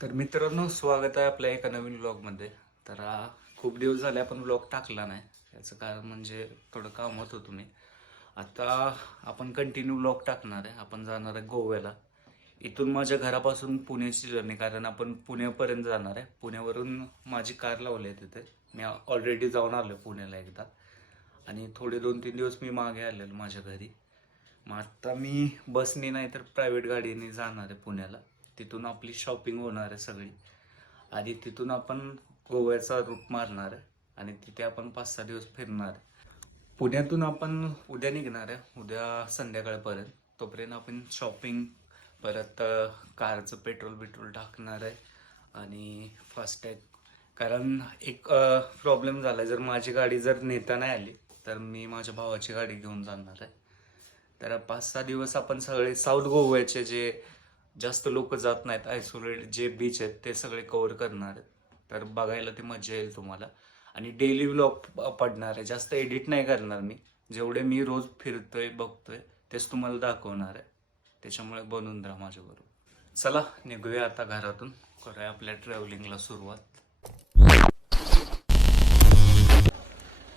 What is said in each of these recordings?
तर मित्रांनो, स्वागत आहे आपल्या एका नवीन व्लॉगमध्ये. तर खूप दिवस झाले आपण व्लॉग टाकला नाही. याचं कारण म्हणजे थोडं कामात होतो मी. आता आपण कंटिन्यू व्लॉग टाकणार आहे. आपण जाणार आहे गोव्याला. इथून माझ्या घरापासून पुण्याची जर्नी, कारण आपण पुण्यापर्यंत जाणार आहे. पुण्यावरून माझी कार लावली आहे तिथे. मी ऑलरेडी जाऊन आलो पुण्याला एकदा, आणि थोडे 2-3 दिवस मी मागे आलेलो माझ्या घरी. मग आता मी बसनी नाही तर प्रायव्हेट गाडीने जाणार आहे पुण्याला. तिथून आपली शॉपिंग होणार आहे सगळी, आणि तिथून आपण गोव्याचा रूट मारणार आहे आणि तिथे आपण 5-6 दिवस फिरणार आहे. पुण्यातून आपण उद्या निघणार आहे, उद्या संध्याकाळपर्यंत. तोपर्यंत आपण शॉपिंग, परत कारचं पेट्रोल टाकणार आहे आणि फास्टॅग. कारण एक प्रॉब्लेम झाला, जर माझी गाडी जर नेता नाही आली तर मी माझ्या भावाची गाडी घेऊन जाणार आहे. तर 5-6 दिवस आपण सगळे साऊथ गोव्याचे जे जास्त लोक जात नाहीत, आयसोलेट जे बीच आहेत ते सगळे कव्हर करणार आहेत. तर बघायला ती मजा येईल तुम्हाला. आणि डेली व्लॉग पडणार आहे, जास्त एडिट नाही करणार मी. जेवढे मी रोज फिरतोय बघतोय तेच तुम्हाला दाखवणार आहे. त्याच्यामुळे बनवून राहा माझ्याबरोबर. चला निघूया आता घरातून, करूया आपल्या ट्रॅव्हलिंगला सुरुवात.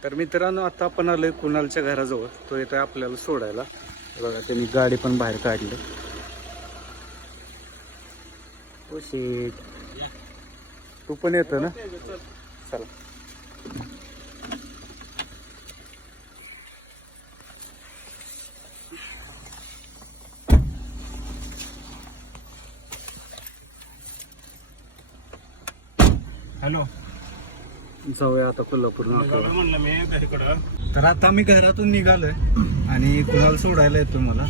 तर मित्रांनो, आता आपण आलोय कुणालच्या घराजवळ. तो येतोय आपल्याला सोडायला. बघा, त्यांनी गाडी पण बाहेर काढली. ओ शेट, तू पण येतो ना? चला. हॅलो, जाऊया आता कोल्हापूर. म्हणलं मी घरीकडं. तर आता मी घरातून निघालोय आणि कुणाला सोडायला येतो मला.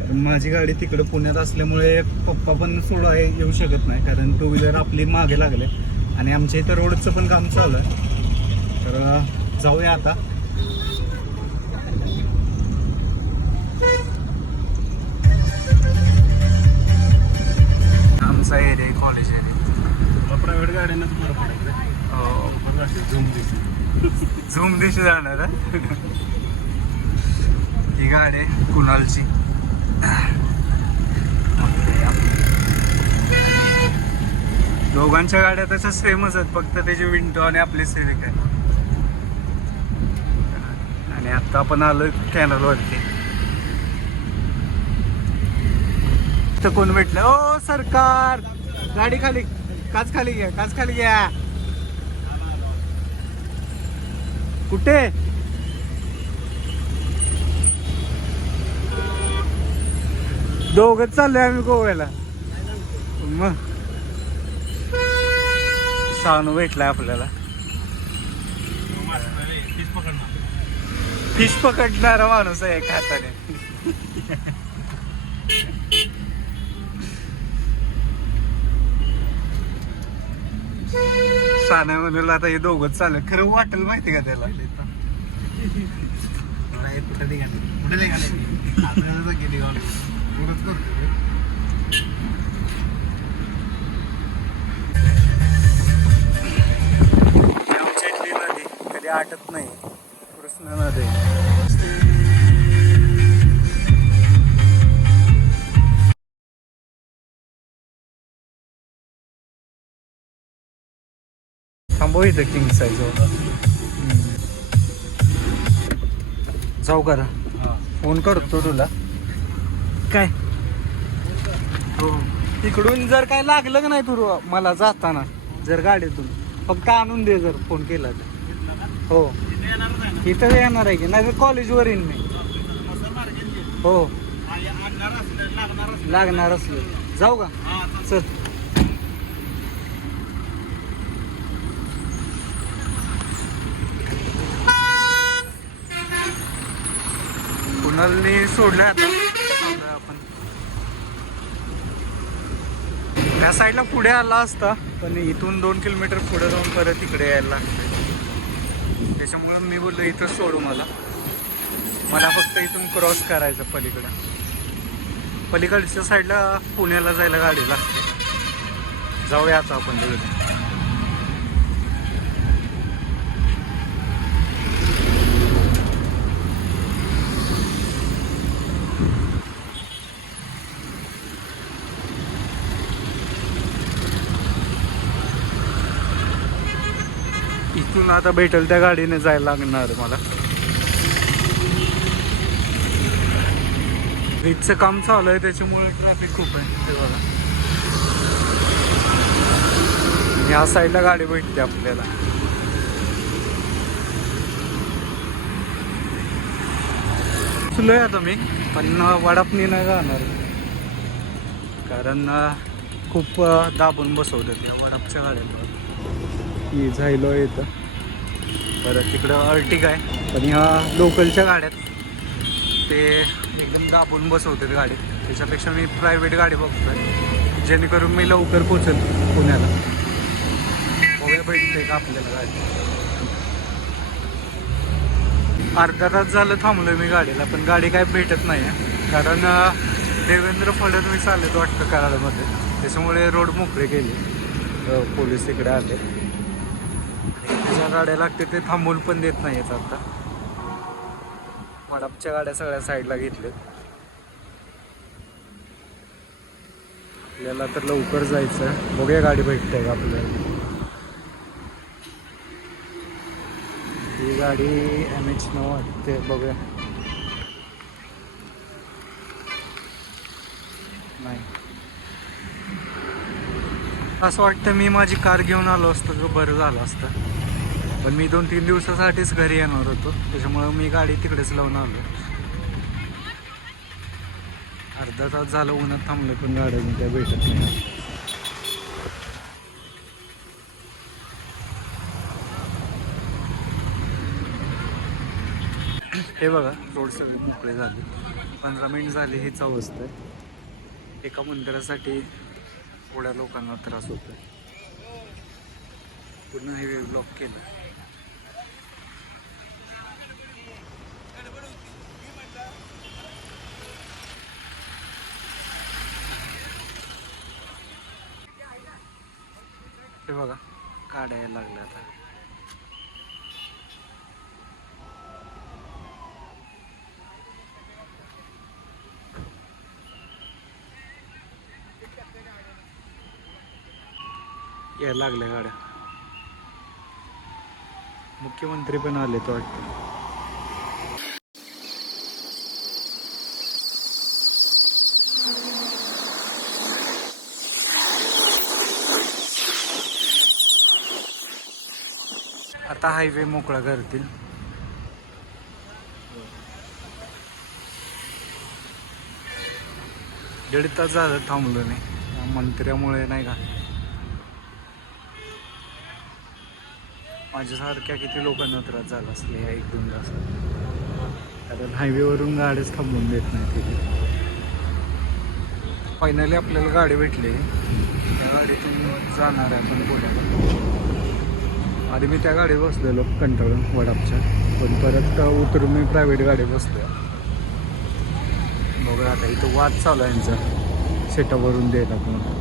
कारण माझी गाडी तिकडे पुण्यात असल्यामुळे पप्पा पण सोडाय येऊ शकत नाही, कारण टू व्हीलर आपली मागे लागले आणि आमच्या इथं रोडचं पण काम चालू आहे. तर जाऊया आता. आमचा एरिया कॉलेज आहे. प्रायव्हेट गाड्यांना तुम्हाला पडायचं. झूम दिशी जाणार. ही गाडी आहे कुणालची. दोघांच्या गाड्या तशा सेमच आहेत, फक्त त्याची विंडो आणि आपली सिविक आहे. आणि आता आपण आलोय कॅनलवरती. तर कोण भेटलं? ओ सरकार, गाडी खाली, काच खाली घ्या, काच खाली घ्या. कुठे? दोघच चाललोय आम्ही गोव्याला. मग शानू भेटलाय आपल्याला. फिश पकडणारा माणूस आहे एका हाताने. शाना म्हणून आता हे दोघच चालू. खरं वाटेल माहिती का त्याला? कुठे निघाले आमच्या इथली नदी कधी आटत नाही, कृष्णा नदी. थांबव इथं किंग साईज. जाऊ करा, फोन करतो तुला. काय हो, तिकडून जर काय लागलं का नाही तू मला जाताना, जर गाडीतून फक्त आणून दे जर फोन केला तर. हो, इथं येणार आहे की नाही? कॉलेजवर येईन मी. हो, लागणार असलं. जाऊ का? चल. कुणालने सोडलं आता आपण. त्या साईडला पुढे आला असता, पण इथून 2 किलोमीटर पुढे जाऊन परत इकडे यायला लागतं. त्याच्यामुळं मी बोललो इथं सोडू मला फक्त इथून क्रॉस करायचं पलीकडच्या साईडला पुण्याला जायला गाडी लागते. जाऊया आता आपण तिकडे. इथून आता भेटेल त्या गाडीने जायला लागणार मला. ब्रिजचं काम चालू आहे त्याच्यामुळे ट्रॅफिक खूप आहे ते बघा. या साईडला गाडी भेटते आपल्याला. चुलोय आता मी, पण वडापनी नाही जाणार कारण खूप दाबून बसवतात या वडापच्या गाड्यांवर. ही झायलो येतं. परत तिकडं अर्टिगा आहे, पण ह्या लोकलच्या गाड्यात ते एकदम दाबून बसवतात गाडीत. त्याच्यापेक्षा मी प्रायव्हेट गाडी बघतोय जेणेकरून मी लवकर पोचेल पुण्याला. बघूया भेटते का आपल्याला गाडी. अर्धा तास झालं थांबलोय मी गाडीला, पण गाडी काय भेटत नाही आहे कारण देवेंद्र फडणवीस आलेत वाटतं कराडमध्ये. त्याच्यामुळे रोड मोकळे केले, पोलीस तिकडे आले. ज्या गाड्या लागते ते थांबवून पण देत नाही आहेत. आता वडापच्या गाड्या सगळ्या साईडला घेतल्या. आपल्याला तर लवकर जायचं. बघूया गाडी भेटते का आपल्याला. ही गाडी MH9 वाटते, बघूया. नाही, असं वाटतं मी माझी कार घेऊन आलो असतो तर बरं झालं असतं, पण मी 2-3 दिवसासाठीच घरी येणार होतो. त्याच्यामुळं मी गाडी तिकडेच लावून आलो. अर्धा तास झालं उन्हात थांबलं, पण गाड्या मी काय भेटत नाही. हे बघा, रोड सगळे मोकळे झाले. 15 मिनिट झाली हीच अवस्था आहे. एका मंदिरासाठी एवढ्या लोकांना त्रास होतोय. पूर्ण हे ब्लॉक केलं. हे बघा, गाड्या यायला लागल्या आता. यायला लागल्या गाड्या. मुख्यमंत्री पण आले तो वाटतं. आता हायवे मोकळा करतील. दीड तास झालं थांबलो नाही मंत्र्यामुळे, नाही का. माझ्यासारख्या किती लोकांना त्रास झाला असले या 1-2 तासात, कारण हायवेवरून गाडीच थांबवून देत नाही तिथे. फायनली आपल्याला गाडी भेटली. त्या गाडीतून जाणार आहे आपण पुण्याला. आधी मी त्या गाडीत बसलेलो कंटाळून वडापच्या, पण परत उतरून मी प्रायव्हेट गाडीत बसलो. बघा आता इथं वाद चालू आहे यांचा सेटअपवरून द्यायला पण.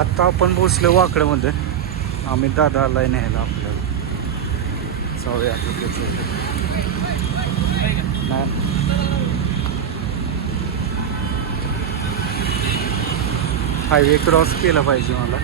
आत्ता आपण पोचलो वाकड्यामध्ये. आम्ही दादा आलाय न्यायला आपल्याला. जाऊया हायवे क्रॉस केला पाहिजे मला.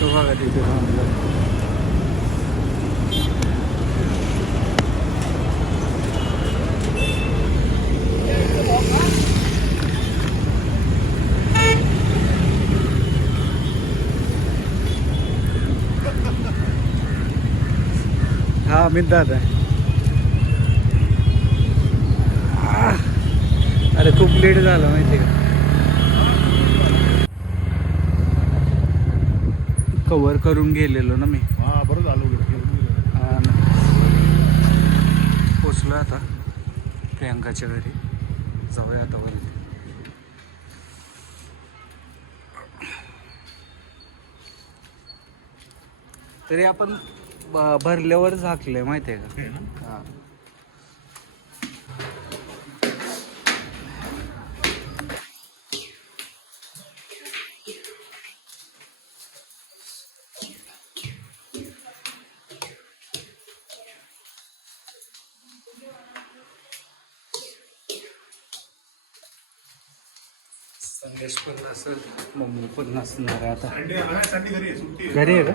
तो बघा तिथे थांबला. हा अमित दादा. अरे खूप लेट झाला माहिती का. कव्हर करून गेलेलो ना मी. हा बरं झालं हा ना. पोचलो आता प्रियांकाच्या घरी. जाऊया आता वरती. तरी आपण भरल्यावर झाकलंय माहिती आहे का. हा. संदेश पण नसेल, मम्मी पण नसणार आहे आता. घरी आहे का.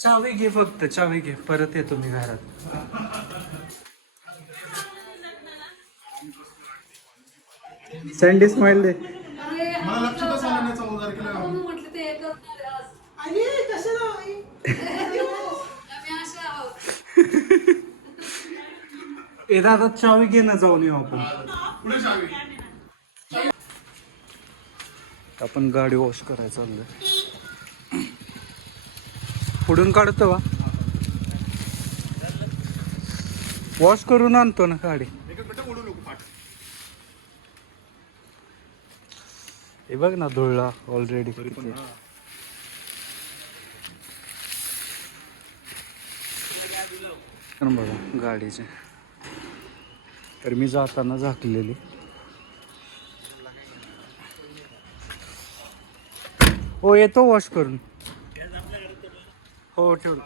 चावी घे, फक्त चावी घे, परत येतो मी घरात. सँडी स्माइल दे. मला लक्षातच आलं नाही 14 तारखेला. ए दादा चावी घे ना, जाऊन येऊ आपण. आपण गाडी वॉश करायला चाललोय. पुढून काढतो वा, वॉश करून आणतो ना गाडी. हे बघ ना धुळला ऑलरेडी. बघा गाडीचे तर मी जाताना झाकलेली. हो येतो वॉश करून. हो ठेवलं.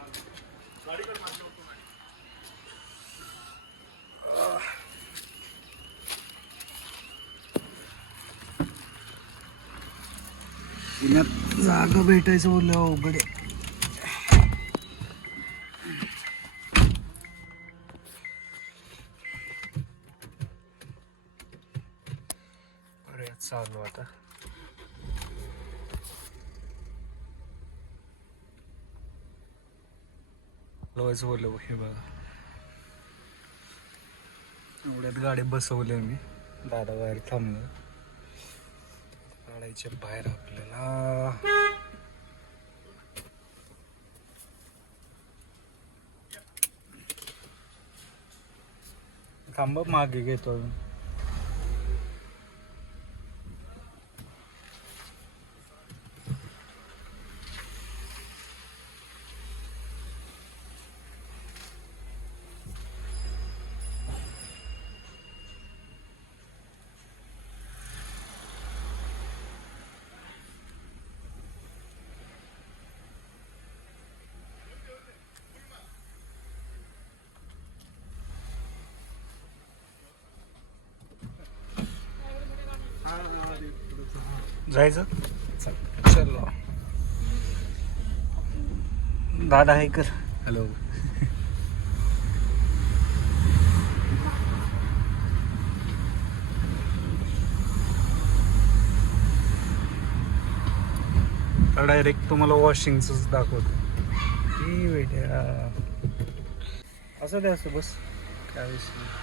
पुण्यात जागा भेटायचं बोललं अवघड आहे. चालू आता. लोच बोललो हे बघा, एवढ्यात गाडी बसवली मी. दादा बाहेर थांबलो. काढायचे बाहेर आपल्याला. थांब मागे घेतो. जायचं. चलो दादा हे कर. हॅलो. डायरेक्ट तुम्हाला वॉशिंगच दाखवतो. बेट्या असं द्या असं बस काय विषय.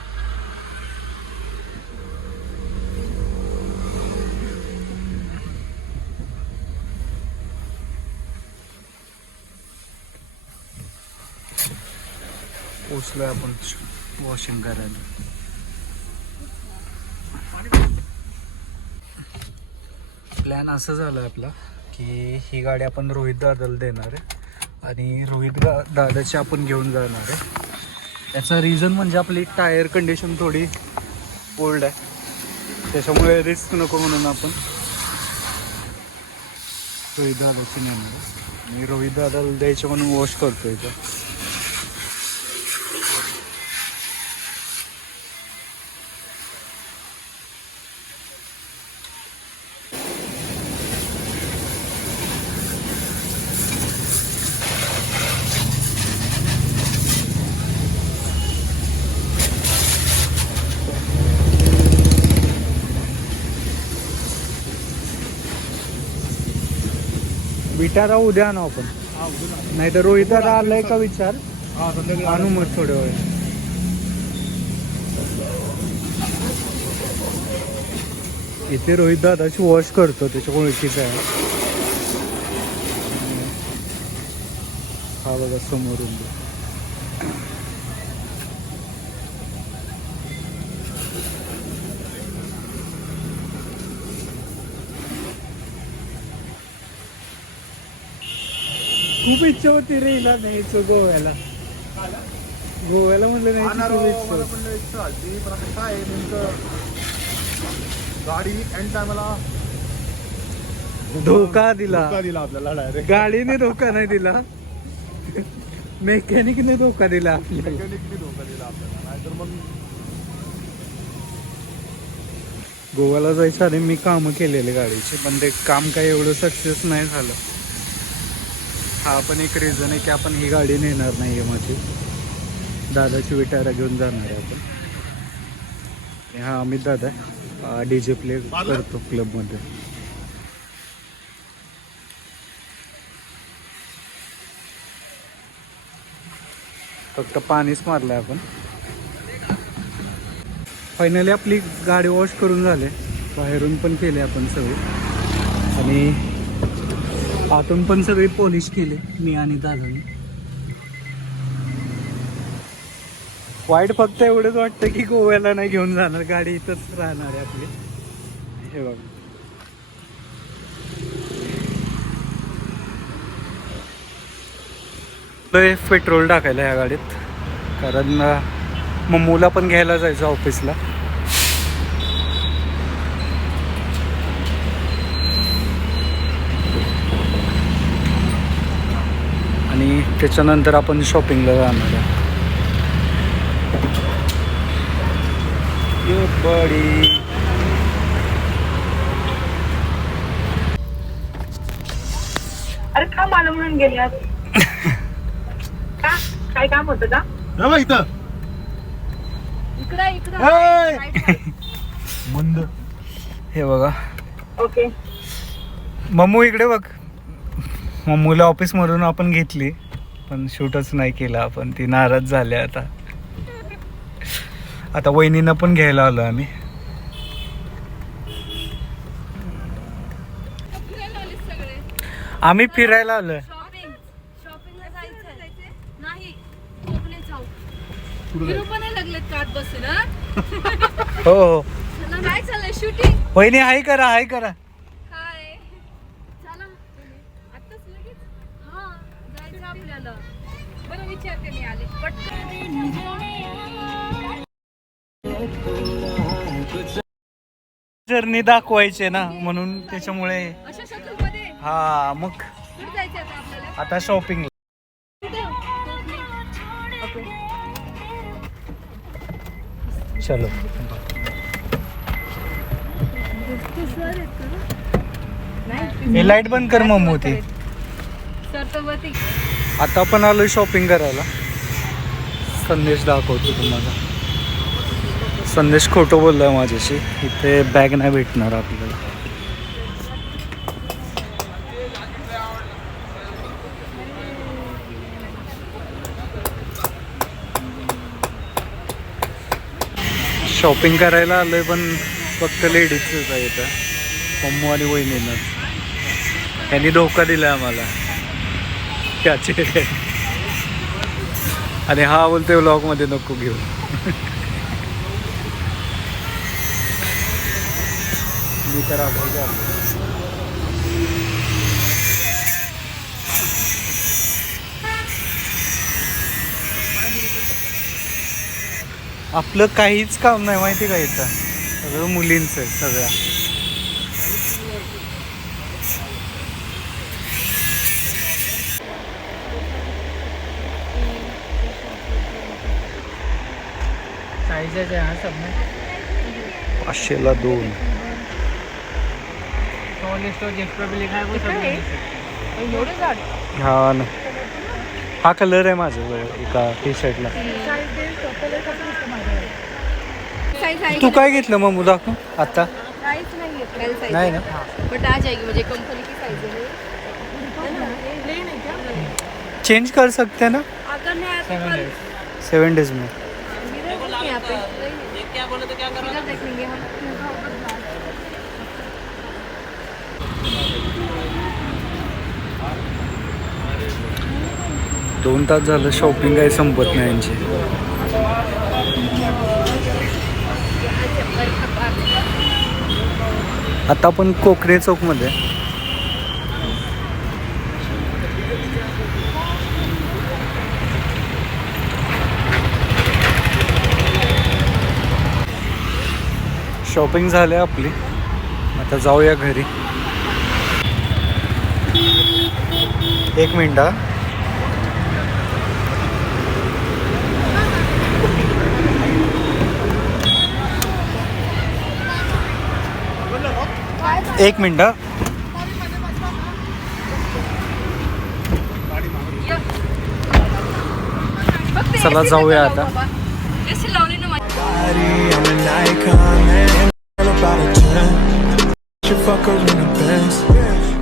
पोचलोय आपण वॉशिंग करायला. प्लॅन असं झालं आपला की ही गाडी आपण रोहित दादाला देणार आहे आणि रोहित दादाची आपण घेऊन जाणार आहे. याचा रिझन म्हणजे आपली टायर कंडिशन थोडी ओल्ड आहे, त्याच्यामुळे रिस्क नको म्हणून आपण रोहित दादाची नेणार आणि रोहित दादाला द्यायचं म्हणून वॉश करतोय इथं. विटारा उद्या आणू आपण, नाही तर रोहित दादा आलाय का विचार. आणू मग थोड्या वेळ. इथे रोहित दादाची वॉश करतो, त्याच्या ओळखीचा आहे. हा बघा समोरून खूप इच्छा होती रे हिला न्यायचं गोव्याला. गोव्याला म्हणलं नाही काय नेमकं गाडी एंड टायमाला धोका दिला. आपल्याला डायरेक्ट. गाडीने धोका नाही दिला, मेकॅनिकने धोका दिला आपल्याला. मेकॅनिकने धोका दिला आपल्याला, नाहीतर मग गोव्याला जायचं आधी मी कामं केलेले गाडीचे, पण ते काम काही एवढं सक्सेस नाही झालं. हा पण एक रिझन आहे की आपण ही गाडी नेणार नाही आहे. माझी दादाची विटारा घेऊन जाणार आहे आपण. हा अमित दादा DJ प्ले करतो क्लबमध्ये. फक्त पाणीच मारलंय आपण. फायनली आपली गाडी वॉश करून झाले, बाहेरून पण केले आपण सगळे आणि आतून पण सगळी पॉलिश केले मी आणि दादाने. वाईट फक्त एवढंच वाटतं की गोव्याला नाही घेऊन जाणार, गाडी इथंच राहणार आहे आपली. हे बघा पेट्रोल टाकायला ह्या गाडीत, कारण मम्मूला पण घ्यायला जायचं ऑफिसला. आणि त्याच्यानंतर आपण शॉपिंगला जाणार आहे. बडी अरे का मला म्हणून गेल्यात का? काय काम होतं का? इथं मंद. हे बघा ओके. मम्मू इकडे बघ. मम्मूला ऑफिसमधून आपण घेतली पण शूटच नाही केला आपण, ती नाराज झाली. आता वहिनींना पण घ्यायला आलो आम्ही. आम्ही फिरायला आलोय. शॉपिंगला जायचं नाही, कोकणात जाऊ. फिरू पण नाही लागलेत का आत बसून? हो हो चला, काय चाललंय? शूटिंग? वहिनी हाय करा, हाय करा. काय? चला आताच लगेच. हा, जायचं आपल्याला. बरं विचारते मी, आले पटकन. जर्नी दाखवायचे ना, म्हणून त्याच्यामुळे. अशा शटल मध्ये हा मग कुठे जायचं आता आपल्याला? आता शॉपिंग. चलो हे लाईट बंद कर मम्मू ती. सरतवती. आता आपण आलोय शॉपिंग करायला. संदेश दाखवतो तुम्हाला. संदेश खोटं बोललाय माझ्याशी, इथे बॅग नाही भेटणार आपल्याला. शॉपिंग करायला आलोय पण फक्त लेडीजच आहे इथं, मम्मू आणि वहिनीनं. त्यांनी धोका दिला आम्हाला त्याचे. आणि हा बोलतोय व्लॉगमध्ये नको घेऊ. मी तर आपलं काहीच काम नाही माहिती का इथं, सगळं मुलींचं आहे सगळ्या. साइजेस है सब में 500ला 2. लिस्ट और जिस पर भी लिखा है वो सब एवढे झाड. हा ना, हा कलर आहे माझ्याजवळ एका टी शर्टला. तू काय घेतलं मम्मू दाखव आता? साइज नहीं है, एल साइज नाही ना, बट आ जाएगी मुझे कंपनी की साइज है. चेंज कर सकते हैं ना अगर नहीं आया तो कल 7 days में. यहाँ पे क्या बोले तो क्या करो, देख लेंगे हम. 2 तास झालं शॉपिंग काही संपत नाही यांची. आता आपण कोकणे चौकमध्ये. शॉपिंग झाली आपली, आता जाऊया घरी. 1 मिनिट हा. एक मिनिट हा. चला जाऊया आता. एसी लावली ना माझी. I'm an icon, man. All about a 10. You fuck her in the Benz.